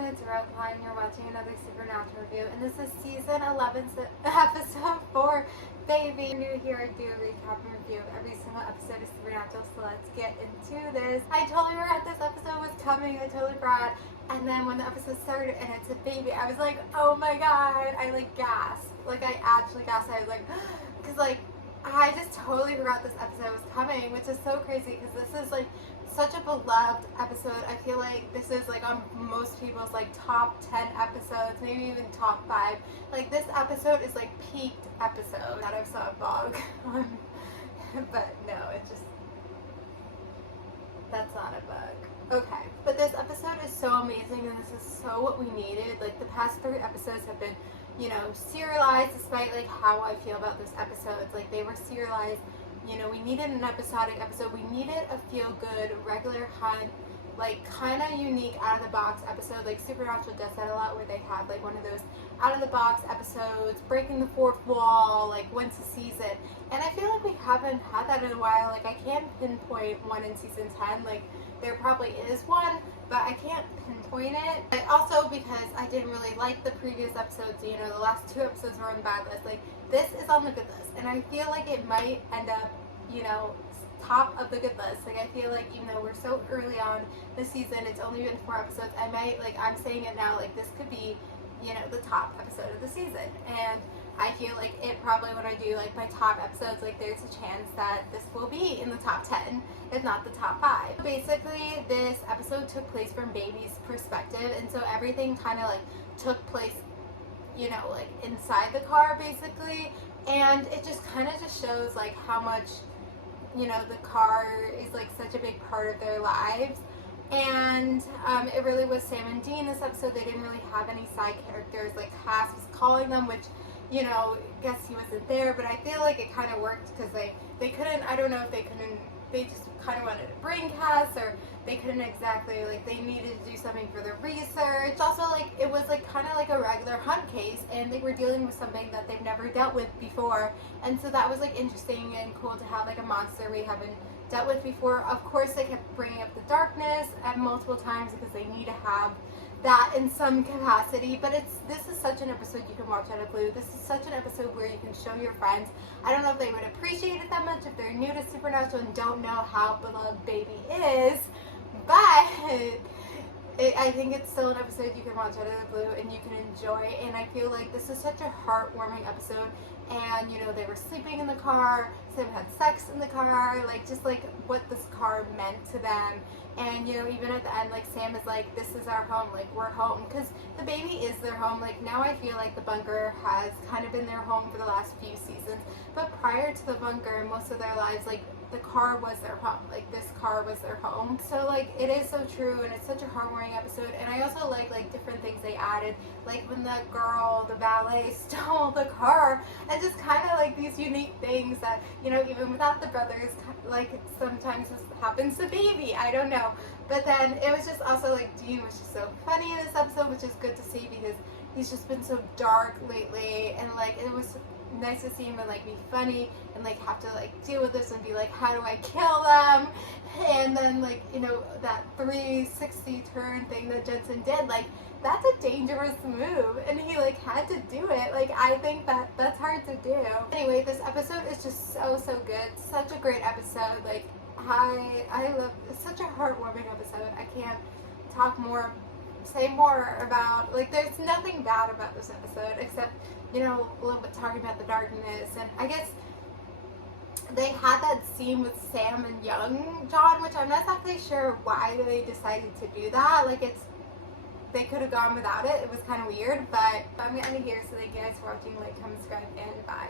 everyone, it's Roseline. You're watching another Supernatural review, and this is season 11, episode 4, baby. If you're new here, I do a recap and review of every single episode of Supernatural, so let's get into this. I totally forgot this episode was coming, I totally forgot, and then when the episode started and it's a baby, I was like, oh my god, I like gasped. Like, I actually gasped. I was like, because like, I just totally forgot this episode was coming, which is so crazy because this is like such a beloved episode. I feel like this is like on most people's like top 10 episodes, maybe even top 5. Like, this episode is like peaked episode that I saw a vlog on. But no, it just, that's not a bug. Okay, but this episode is so amazing, and this is so what we needed. Like, the past 3 episodes have been, you know, serialized, despite like how I feel about this episode. It's like they were serialized. You know, we needed an episodic episode. We needed a feel-good, regular hunt, like kind of unique, out-of-the-box episode. Like, Supernatural does that a lot, where they have like one of those out-of-the-box episodes, breaking the fourth wall, like once a season. And I feel like we haven't had that in a while. Like, I can't pinpoint one in season 10. Like, there probably is one, but I can't pinpoint it. But also because I didn't really like the previous episodes. You know, the last 2 episodes were on the bad list. Like, this is on the good list, and I feel like it might end up, you know, top of the good list. Like, I feel like even though we're so early on the season, it's only been 4 episodes, I might, like, I'm saying it now, like, this could be, you know, the top episode of the season. And I feel like it probably, when I do like my top episodes, like, there's a chance that this will be in the top 10, if not the top 5. Basically, this episode took place from Baby's perspective, and so everything kind of like took place, you know, like inside the car basically. And it just kind of just shows like how much, you know, the car is like such a big part of their lives. And it really was Sam and Dean this episode. They didn't really have any side characters. Like, Cass was calling them, which, you know, guess he wasn't there, but I feel like it kind of worked because they couldn't, I don't know if they couldn't, they just kind of wanted to bring Cass, or they couldn't exactly, like, they needed to do something for the research. Also, like, it was like kind of like a regular hunt case, and they were dealing with something that they've never dealt with before, and so that was like interesting and cool to have like a monster we haven't dealt with before. Of course, they kept bringing up the darkness at multiple times because they need to have that in some capacity. But this is such an episode you can watch out of blue. This is such an episode where you can show your friends. I don't know if they would appreciate it that much if they're new to Supernatural and don't know how beloved Baby is, but I think it's still an episode you can watch out of the blue and you can enjoy. And I feel like this is such a heartwarming episode. And, you know, they were sleeping in the car, Sam had sex in the car, like, just like what this car meant to them. And, you know, even at the end, like, Sam is like, this is our home, like, we're home, because the baby is their home. Like, now I feel like the bunker has kind of been their home for the last few seasons, but prior to the bunker, most of their lives, like, the car was their home. Like, this car was their home. So, like, it is so true, and it's such a heartwarming episode. And I also like different things they added, like when that girl, the valet, stole the car, and just kind of like these unique things that, you know, even without the brothers, like, sometimes this happens to Baby, I don't know. But then it was just also like Dean was just so funny in this episode, which is good to see because he's just been so dark lately, and like it was nice to see him and like be funny and like have to like deal with this and be like, how do I kill them? And then, like, you know, that 360 turn thing that Jensen did, like, that's a dangerous move, and he like had to do it. Like, I think that's hard to do. Anyway, this episode is just so good. Such a great episode. Like, I love, it's such a heartwarming episode. I can't say more about, like, there's nothing bad about this episode except, you know, a little bit talking about the darkness. And I guess they had that scene with Sam and young John, which I'm not exactly sure why they decided to do that. Like, they could have gone without it. It was kind of weird, but I'm gonna end it here. So thank you guys for watching. Like, comment, subscribe, and bye.